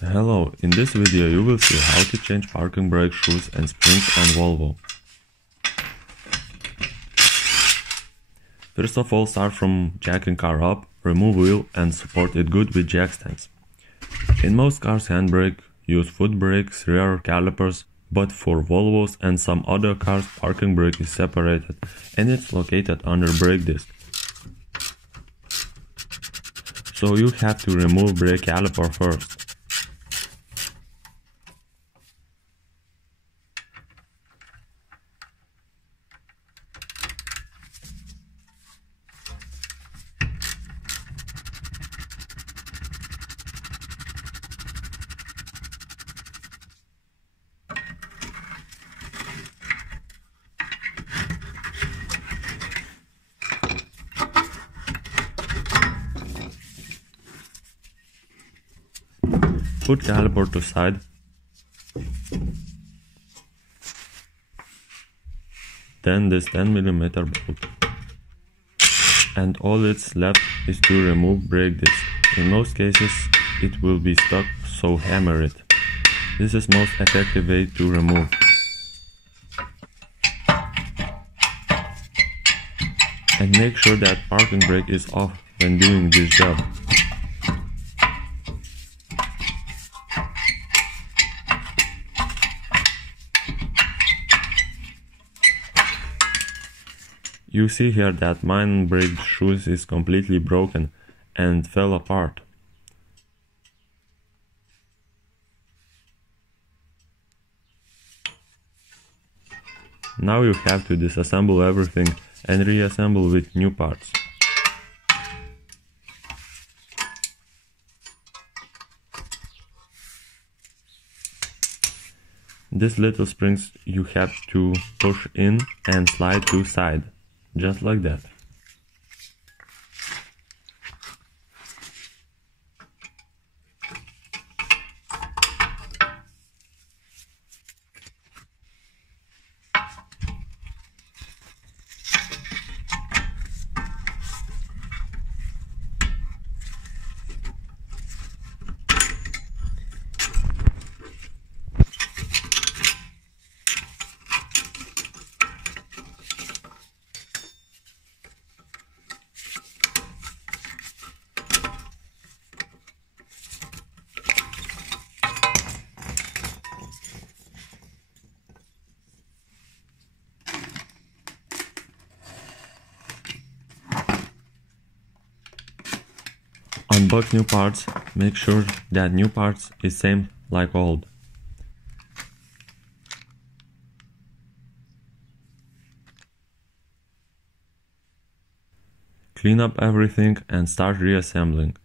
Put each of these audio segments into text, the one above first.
Hello, in this video you will see how to change parking brake shoes and springs on Volvo. First of all, start from jacking car up, remove wheel and support it good with jack stands. In most cars handbrake use foot brakes, rear calipers, but for Volvos and some other cars parking brake is separated and it's located under brake disc. So you have to remove brake caliper first. Put caliper to side. Then this 10mm bolt. And all it's left is to remove brake disc. In most cases it will be stuck, so hammer it. This is most effective way to remove. And make sure that parking brake is off when doing this job. You see here that mine brake shoes is completely broken and fell apart. Now you have to disassemble everything and reassemble with new parts. These little springs you have to push in and slide to side. Just like that. Unbox new parts, make sure that new parts is same like old. Clean up everything and start reassembling.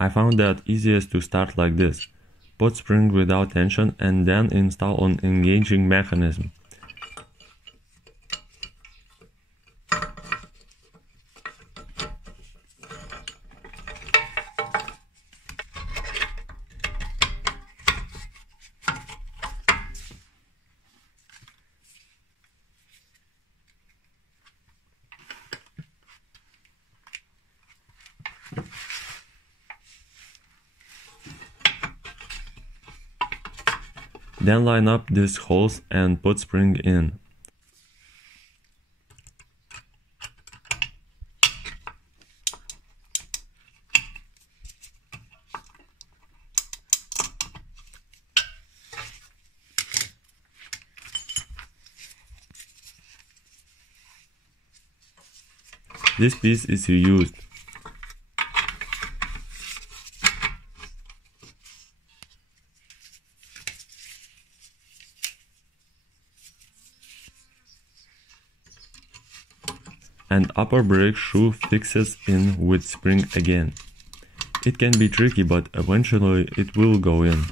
I found that easiest to start like this. Put spring without tension and then install an engaging mechanism. Then line up these holes and put spring in. This piece is reused. And upper brake shoe fixes in with spring again. It can be tricky, but eventually it will go in.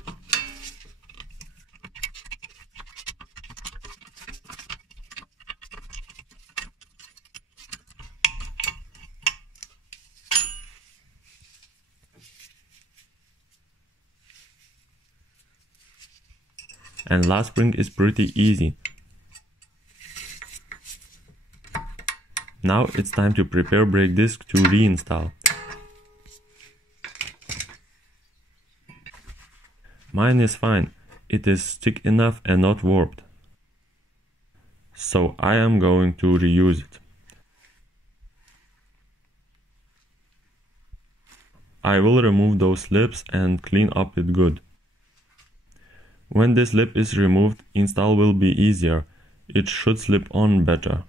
And last spring is pretty easy. Now it's time to prepare brake disc to reinstall. Mine is fine, it is thick enough and not warped. So I am going to reuse it. I will remove those slips and clean up it good. When this lip is removed, install will be easier. It should slip on better.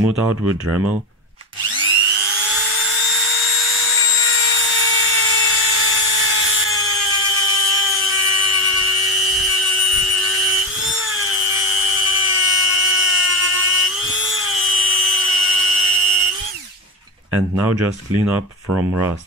Smooth out with Dremel. And now just clean up from rust.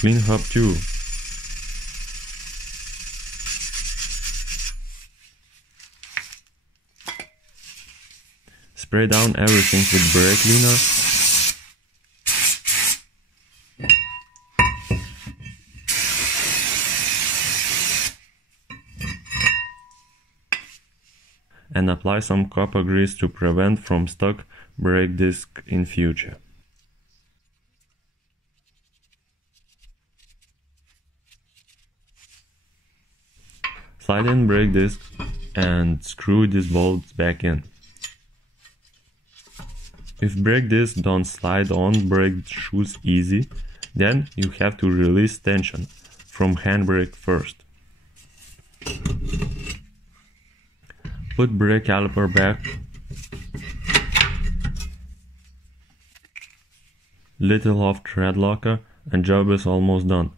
Clean hub too. Spray down everything with brake cleaner. And apply some copper grease to prevent from stuck brake disc in future. Slide in brake disc and screw these bolts back in. If brake discs don't slide on brake shoes easy, then you have to release tension from handbrake first. Put brake caliper back, little off thread locker, and job is almost done.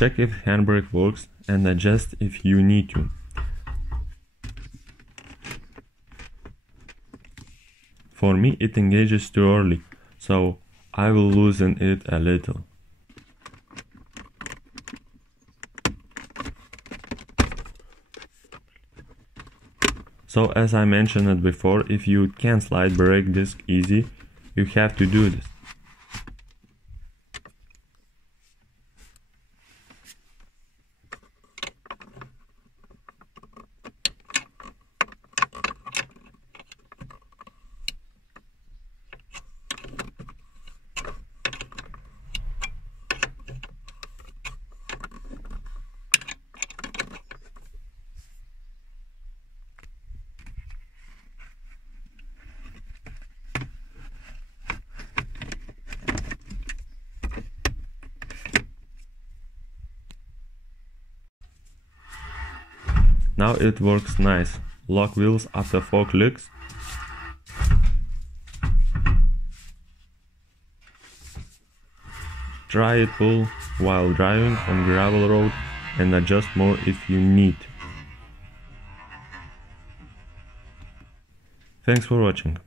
Check if handbrake works and adjust if you need to. For me it engages too early, so I will loosen it a little. So as I mentioned it before, if you can slide brake disc easy, you have to do this. Now it works nice. Lock wheels after 4 clicks. Try it pull while driving on gravel road and adjust more if you need. Thanks for watching.